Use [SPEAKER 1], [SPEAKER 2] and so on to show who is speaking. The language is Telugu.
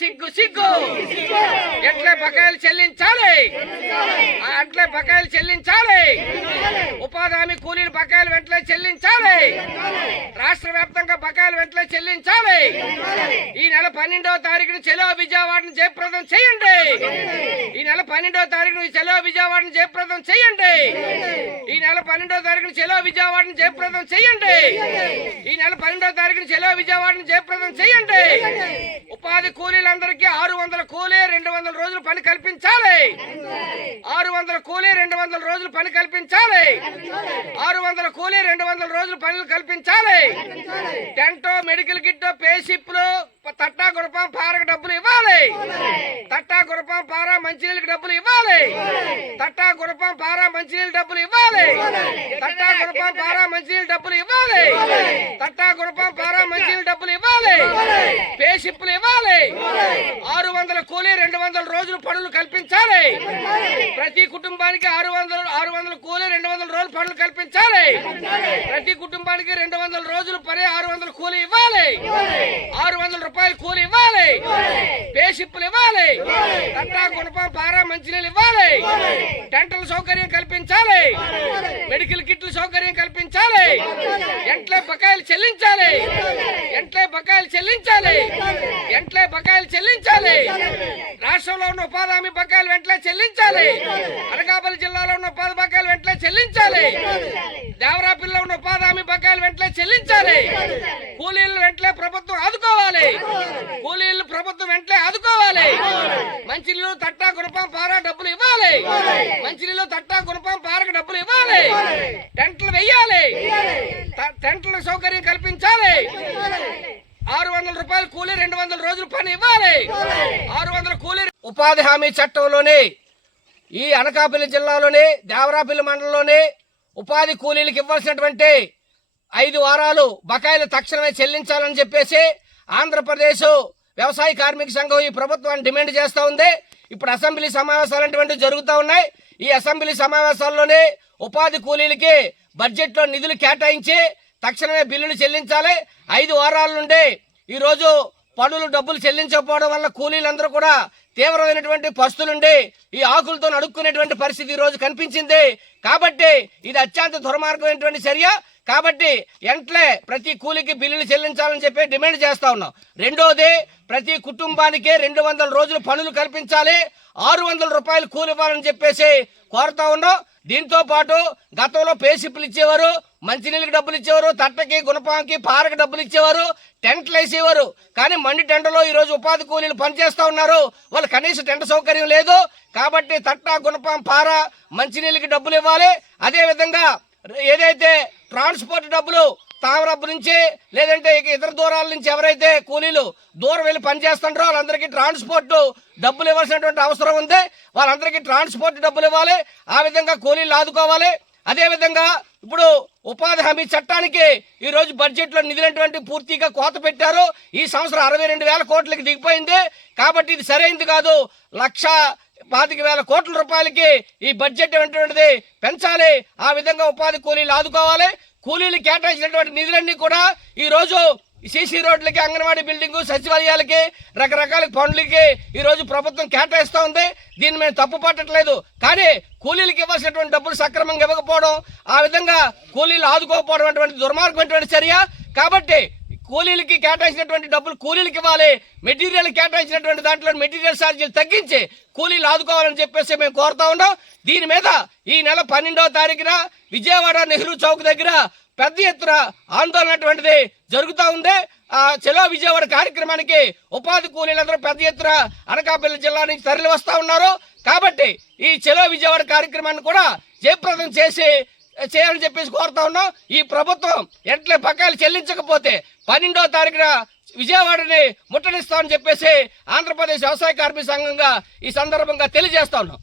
[SPEAKER 1] సిగ్గు సిగ్గు. ఎట్లే బకాయిలు చెల్లించాలి? అట్లే బకాయిలు చెల్లించాలి. ఉపాధి హామీ కూలీలు బకాయిలు వెంటనే చెల్లించాలి. రాష్ట్ర వ్యాప్తంగా బకాయిలు వెంటనే చెల్లించాలి. నెల పన్నెండవ తారీఖున చెలో విజయవాడను జయప్రదం చేయండి. ఈ నెల పన్నెండవ తారీఖున చెలో విజయవాడను జయప్రదం చేయండి. ఈ నెల పన్నెండవ తారీఖున చెలో విజయవాడను జయప్రదం చేయండి. ఈ నెల పన్నెండవ తారీఖున చెలో విజయవాడను జయప్రదం చేయండి. ఉపాధి కూలీలందరికీ ఆరు వందల కూలీ రెండు వందల రోజులు పని కల్పించాలి. ఆరు వందల కూలీ రెండు వందల రోజులు పని కల్పించాలి. ఆరు వందల కూలీ రెండు వందల రోజులు పనులు కల్పించాలి. టెంటో మెడికల్ కిట్ పేషిప్లు తట్టా గురపం పారకు డబ్బులు ఇవ్వాలి తట్టా గురపం పారా మంచినీళ్ళకి డబ్బులు ఇవ్వాలి తట్టా గురపం పారా మంచినీళ్ళ డబ్బులు ఇవ్వాలి తట్టా గురపం పారా మంచినీళ్ళ డబ్బులు ఇవ్వాలి తట్టా గురపం పారా మంచినీళ్ళ డబ్బులు ఇవ్వాలి పేషిప్లు ఇవ్వాలి ఆరు వందల కూలీ రెండు వందల రోజులు పనులు కల్పించాలి. ప్రతి కుటుంబానికి ఆరు వందల ఆరు వందల కూలీ రెండు వందల రోజులు పనులు కల్పించాలి. ప్రతి కుటుంబానికి రెండు వందల రోజులు పని ఆరు వందల కూలీ ఇవ్వాలి. ఆరు వందల రూపాయలు కూలీ ఇవ్వాలి. పేషిప్పులు ఇవ్వాలి. కట్టా గుణపం పారా మంచినీళ్ళు ఇవ్వాలి. డెంటల్ సౌకర్యం కల్పించాలి. మెడికల్ కిట్లు సౌకర్యం కల్పించాలి. ఎంట్లో బకాయిలు చెల్లించాలి. ఎంట్లే బకాయిలు చెల్లించాలి. ఎంట్లే బకాయిలు చెల్లించాలి. రాష్ట్రంలో ఉన్న ఉపాధి హామీ బకాయిలు వెంటనే చెల్లించాలి. అనకాపల్లి జిల్లాలో ఉన్న ఉపాధి బకాయిలు వెంటనే చెల్లించాలి. దేవరాపిల్లో ఉన్న ఉపాధి హామీ బకాయిలు వెంటనే చెల్లించాలి. కూలీలు వెంటనే ప్రభుత్వం ఆదుకోవాలి. కూలీలు ప్రభుత్వం వెంటనే ఆదుకోవాలి. మంచినీళ్ళు తట్టా గుణపం పారా డబ్బులు ఇవ్వాలి. మంచినీళ్ళు తట్టా గుణపం పారకు డబ్బులు ఇవ్వాలి. టెంట్లు వెయ్యాలి టెంట్ల సౌకర్యం కల్పించాలి. ఆరు వందల రూపాయలు కూలీ రెండు వందల రోజులు పని ఇవ్వాలి. ఆరు వందల కూలీ ఉపాధి హామీ చట్టంలోనే ఈ అనకాపల్లి జిల్లాలోనే దేవరాపల్లి మండలంలోనే ఉపాధి కూలీలకు ఇవ్వాల్సినటువంటి ఐదు వారాలు బకాయిలు తక్షణమే చెల్లించాలని చెప్పేసి ఆంధ్రప్రదేశ్ వ్యవసాయ కార్మిక సంఘం ఈ ప్రభుత్వాన్ని డిమాండ్ చేస్తూ ఉంది. ఇప్పుడు అసెంబ్లీ సమావేశాలు అనేటువంటివి జరుగుతూ ఉన్నాయి. ఈ అసెంబ్లీ సమావేశాల్లోనే ఉపాధి కూలీలకి బడ్జెట్లో నిధులు కేటాయించి తక్షణమే బిల్లులు చెల్లించాలి. ఐదు వారాల నుండి ఈరోజు పనులు డబ్బులు చెల్లించకపోవడం వల్ల కూలీలందరూ కూడా తీవ్రమైనటువంటి పస్తులుండి ఈ ఆకులతో అడుక్కునేటువంటి పరిస్థితి ఈ రోజు కనిపించింది. కాబట్టి ఇది అత్యంత దుర్మార్గమైనటువంటి చర్య. కాబట్టి ఎంట్లే ప్రతి కూలికి బిల్లులు చెల్లించాలని చెప్పి డిమాండ్ చేస్తా ఉన్నాం. రెండోది ప్రతి కుటుంబానికి రెండు వందల రోజులు పనులు కల్పించాలి. ఆరు వందల రూపాయలు కూలి ఇవ్వాలని చెప్పేసి కోరుతా ఉన్నాం. దీంతో పాటు గతంలో పేషిప్లు ఇచ్చేవారు మంచినీళ్ళకి డబ్బులు ఇచ్చేవారు తట్టకి గుణపాంకి పారకు డబ్బులు ఇచ్చేవారు టెంట్లు వేసేవారు. కానీ మండి టెంటలో ఈరోజు ఉపాధి కూలీలు పనిచేస్తూ ఉన్నారు. వాళ్ళు కనీస టెంట్ సౌకర్యం లేదు. కాబట్టి తట్ట గుణపాం పార మంచినీళ్ళకి డబ్బులు ఇవ్వాలి. అదేవిధంగా ఏదైతే ట్రాన్స్పోర్ట్ డబ్బులు తామరబ్బు నుంచి లేదంటే ఇతర దూరాల నుంచి ఎవరైతే కూలీలు దూరం వెళ్ళి పనిచేస్తుంటారో వాళ్ళందరికీ ట్రాన్స్పోర్ట్ డబ్బులు ఇవ్వాల్సినటువంటి అవసరం ఉంది. వాళ్ళందరికీ ట్రాన్స్పోర్ట్ డబ్బులు ఇవ్వాలి. ఆ విధంగా కూలీలు ఆదుకోవాలి. అదేవిధంగా ఇప్పుడు ఉపాధి హామీ చట్టానికి ఈరోజు బడ్జెట్లో నిధులటువంటి నిధులైనటువంటి పూర్తిగా కోత పెట్టారు. ఈ సంవత్సరం అరవై రెండు వేల కోట్లకి దిగిపోయింది. కాబట్టి ఇది సరైనది కాదు. లక్ష పాతిక వేల కోట్ల రూపాయలకి ఈ బడ్జెట్ అనేటువంటిది పెంచాలి. ఆ విధంగా ఉపాధి కూలీలు ఆదుకోవాలి. కూలీలు కేటాయించినటువంటి నిధులన్నీ కూడా ఈరోజు సీసీ రోడ్లకి అంగన్వాడీ బిల్డింగ్ సచివాలయాలకి రకరకాల పనులకి ఈరోజు ప్రభుత్వం కేటాయిస్తూ ఉంది. దీన్ని మేము తప్పు పట్టట్లేదు కానీ కూలీలకు ఇవ్వాల్సినటువంటి డబ్బులు సక్రమంగా ఇవ్వకపోవడం ఆ విధంగా కూలీలు ఆదుకోకపోవడం అటువంటి దుర్మార్గమైనటువంటి చర్య. కాబట్టి కూలీలకి కేటాయించినటువంటి డబ్బులు కూలీలకి ఇవ్వాలి మెటీరియల్ కేటాయించినటువంటి దాంట్లో మెటీరియల్ ఛార్జీలు తగ్గించి కూలీలు ఆదుకోవాలని చెప్పేసి మేము కోరుతా ఉన్నాం. దీని మీద ఈ నెల పన్నెండవ తారీఖున విజయవాడ నెహ్రూ చౌక్ దగ్గర పెద్ద ఎత్తున ఆందోళన అటువంటిది జరుగుతూ ఉంది. ఆ చెలో విజయవాడ కార్యక్రమానికి ఉపాధి కూలీలందరూ పెద్ద ఎత్తున అనకాపల్లి జిల్లా నుంచి తరలి వస్తూ ఉన్నారు. కాబట్టి ఈ చెలో విజయవాడ కార్యక్రమాన్ని కూడా జయప్రదం చేసి చేయాలని చెప్పేసి కోరుతా ఉన్నాం. ఈ ప్రభుత్వం ఎట్లే బకాయిలు చెల్లించకపోతే పన్నెండో తారీఖున విజయవాడని ముట్టడిస్తామని చెప్పేసి ఆంధ్రప్రదేశ్ వ్యవసాయ కార్మిక సంఘంగా ఈ సందర్భంగా తెలియజేస్తా ఉన్నాం.